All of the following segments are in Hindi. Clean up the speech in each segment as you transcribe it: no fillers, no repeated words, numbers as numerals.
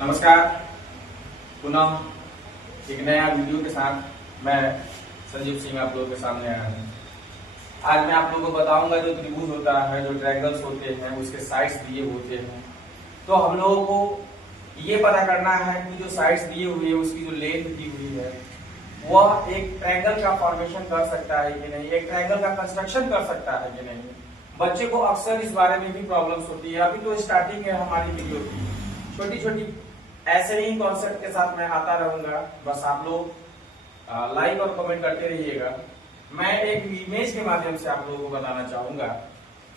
नमस्कार, पुनः एक नया वीडियो के साथ मैं संजीव सिंह आप लोगों के सामने आया हूँ। आज मैं आप लोगों को बताऊंगा जो त्रिभुज होता है, जो ट्रायंगल्स होते हैं, उसके साइड्स दिए होते हैं। तो हम लोगों को ये पता करना है कि जो साइड्स दिए हुए हैं उसकी जो लेंथ दी हुई है वह एक ट्रायंगल का फॉर्मेशन कर सकता है कि नहीं, एक ट्रायंगल का कंस्ट्रक्शन कर सकता है कि नहीं। बच्चे को अक्सर इस बारे में भी प्रॉब्लम्स होती है। अभी तो स्टार्टिंग है हमारी वीडियो की, छोटी छोटी ऐसे ही कॉन्सेप्ट के साथ मैं आता रहूंगा। बस आप लोग लाइक और कमेंट करते रहिएगा। मैं एक इमेज के माध्यम से आप लोगों को बताना चाहूंगा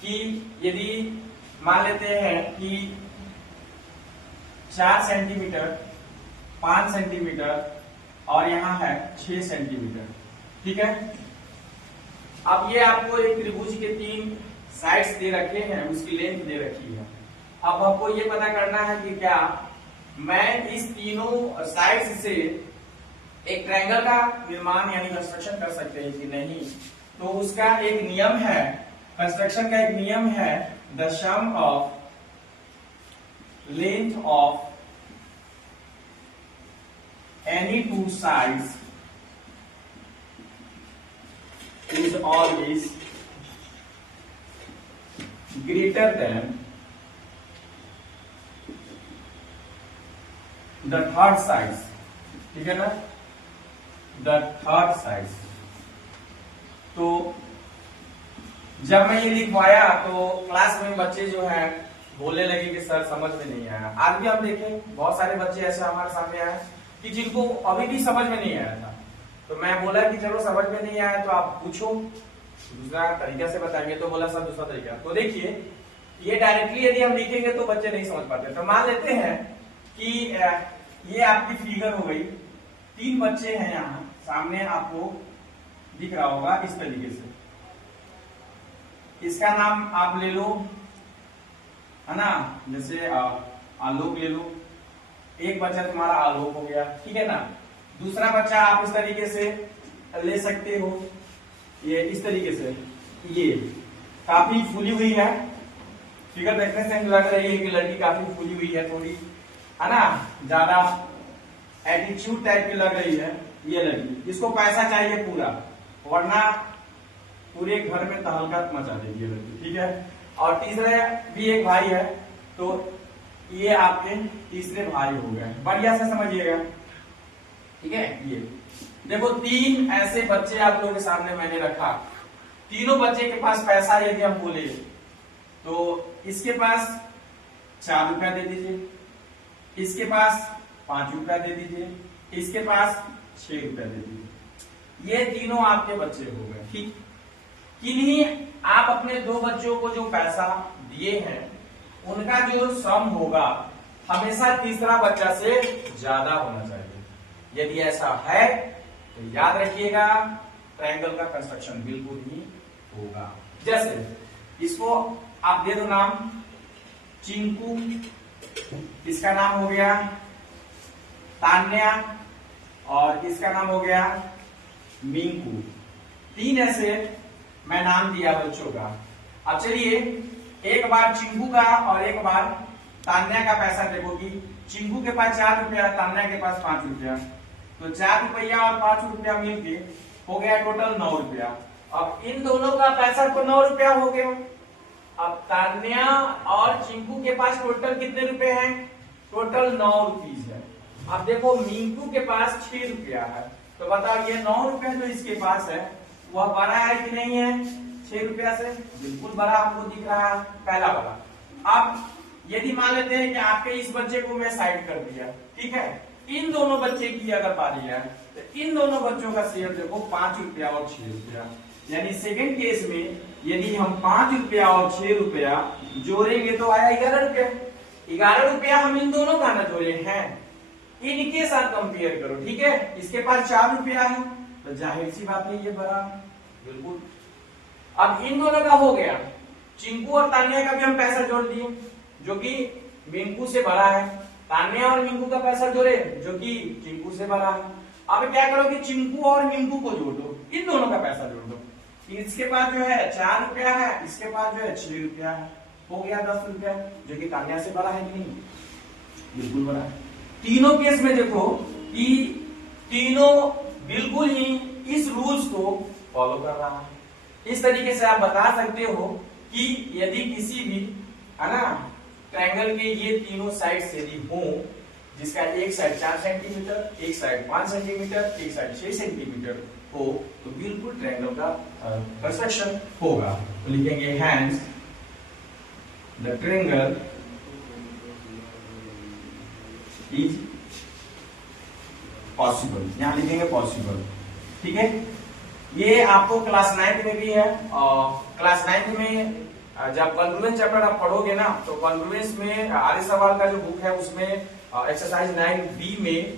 कि यदि मान लेते हैं कि 4 सेंटीमीटर, 5 सेंटीमीटर और यहाँ है 6 सेंटीमीटर, ठीक है। अब ये आपको एक त्रिभुज के 3 साइड्स दे रखे हैं, उसकी लेंथ दे रखी है। अब आपको ये पता करना है कि क्या मैं इस तीनों साइड्स से एक ट्रायंगल का निर्माण यानी कंस्ट्रक्शन कर सकते हैं कि नहीं। तो उसका एक नियम है, कंस्ट्रक्शन का एक नियम है, the sum of length of any 2 sides is always greater than the third size, ठीक है ना, the third size। तो जब मैं ये लिखवाया तो क्लास में बच्चे जो है बोलने लगे कि सर समझ में नहीं आया। आज भी हम देखें बहुत सारे बच्चे ऐसे हमारे सामने आए कि जिनको अभी भी समझ में नहीं आया था। तो मैं बोला कि चलो समझ में नहीं आया तो आप पूछो, दूसरा तरीका से बताएंगे। तो बोला सर दूसरा तरीका। तो देखिए ये डायरेक्टली यदि हम लिखेंगे तो बच्चे नहीं समझ पाते। तो मान लेते हैं कि ये आपकी फिगर हो गई, 3 बच्चे हैं यहाँ सामने, आपको दिख रहा होगा इस तरीके से। इसका नाम आप ले लो, है ना, जैसे आलोक ले लो। एक बच्चा तुम्हारा आलोक हो गया, ठीक है ना। दूसरा बच्चा आप इस तरीके से ले सकते हो, ये इस तरीके से। ये काफी फूली हुई है, फिगर देखने से लग रही है कि लड़की काफी फूली हुई है, थोड़ी, है ना, ज्यादा एटीट्यूड टाइप की लग रही है ये लड़की। इसको पैसा चाहिए पूरा, वरना पूरे घर में तहलका मचा देगी ये लड़की, ठीक है। और तीसरे भी एक भाई है, तो ये आपके तीसरे भाई हो गए। बढ़िया से समझिएगा, ठीक है। ये देखो 3 ऐसे बच्चे आप लोगों के सामने मैंने रखा। तीनों बच्चे के पास पैसा यदि हम बोले तो इसके पास 4 रुपया दे दीजिए, इसके पास 5 रुपया दे दीजिए, इसके पास 6 रुपया दे दीजिए। ये तीनों आपके बच्चे हो गए, ठीक। किन्हीं आप अपने 2 बच्चों को जो पैसा दिए हैं उनका जो सम होगा हमेशा तीसरा बच्चा से ज्यादा होना चाहिए। यदि ऐसा है तो याद रखिएगा ट्रायंगल का कंस्ट्रक्शन बिल्कुल ही होगा। जैसे इसको आप दे दो नाम चिंकू, इसका नाम हो गया तान्या और इसका नाम हो गया मिंकू। 3 ऐसे मैं नाम दिया बच्चों का। अब चलिए एक बार चिंकू का और एक बार तान्या का पैसा देखो कि चिंकू के पास 4 रुपया, तान्या के पास 5 रुपया। तो 4 रुपया और 5 रुपया मिलके हो गया टोटल 9 रुपया। अब इन दोनों का पैसा तो 9 रुपया हो गया। अब तान्या और चिंकू के पास टोटल कितने रुपए हैं? टोटल 9 रुपीज है। अब देखो मिंकू के पास 6 रुपया है, तो बताओ ये 9 रुपया जो इसके पास है वह बड़ा है कि नहीं है 6 रुपया से? बिल्कुल बड़ा आपको दिख रहा है, पहला वाला। अब यदि मान लेते हैं कि आपके इस बच्चे को मैं साइड कर दिया, ठीक है, इन दोनों बच्चे की अगर बारी है तो इन दोनों बच्चों का शेयर देखो 5 रुपया और 6 रुपया। यानी सेकेंड केस में यदि हम 5 रुपया और 6 रुपया जोड़ेंगे तो आया 11 रुपया। 11 रुपया हम इन दोनों का ना जोड़े हैं, इनके साथ कंपेयर करो, ठीक है। इसके पास 4 रुपया है तो जाहिर सी बात है ये बड़ा है, बिल्कुल। अब इन दोनों का हो गया, चिंकू और तान्या का भी हम पैसा जोड़ दिए जो कि मिंकू से बड़ा है। तान्या और मिंकू का पैसा जोड़े जो कि चिंकू से बड़ा है। अब क्या करो कि चिंकू और मिंकू को जोड़ दो, इन दोनों का पैसा जोड़ दो। इसके पास जो है 4 रुपया है, इसके पास जो है 6 रुपया है, हो गया 10 रुपया, जो कि तान्या से बड़ा है कि नहीं? बिल्कुल बड़ा है। तीनों केस में देखो कि तीनों बिल्कुल ही इस रूल्स को फॉलो कर रहा है। इस तरीके से आप बता सकते हो कि यदि किसी भी है ना ट्रायंगल के ये तीनों साइड्स यदि हो, जिसका एक साइड 4 सेंटीमीटर, एक साइड 5 सेंटीमीटर, एक साइड 6 सेंटीमीटर हो, तो बिल्कुल ट्रायंगल का कंस्ट्रक्शन होगा। तो लिखेंगे hence the triangle is possible, यहां लिखेंगे पॉसिबल। ठीक है, ये आपको क्लास 9 में भी है। और क्लास 9 में जब कॉन्ग्रुएंस चैप्टर आप पढ़ोगे ना, तो कॉन्ग्रुएंस में आर्य सवाल का जो बुक है उसमें एक्सरसाइज 9B में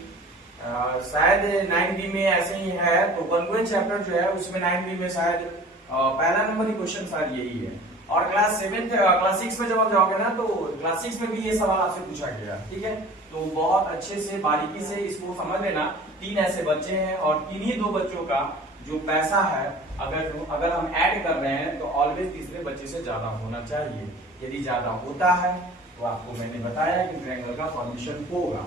शायद 9B में ऐसे ही है। तो कॉन्ग्रुएंस चैप्टर जो है उसमें 9B में शायद पहला नंबर ही क्वेश्चन शायद यही है। और क्लास 6 में जब आप जाओगे ना, तो क्लास 6 में भी ये सवाल आपसे पूछा गया। ठीक है, तो बहुत अच्छे से बारीकी से इसको समझ लेना। 3 ऐसे बच्चे हैं और किन्हीं 2 बच्चों का जो पैसा है अगर हम ऐड कर रहे हैं तो ऑलवेज तीसरे बच्चे से ज्यादा होना चाहिए। यदि ज्यादा होता है तो आपको मैंने बताया कि ट्रायंगल का फॉर्मेशन होगा।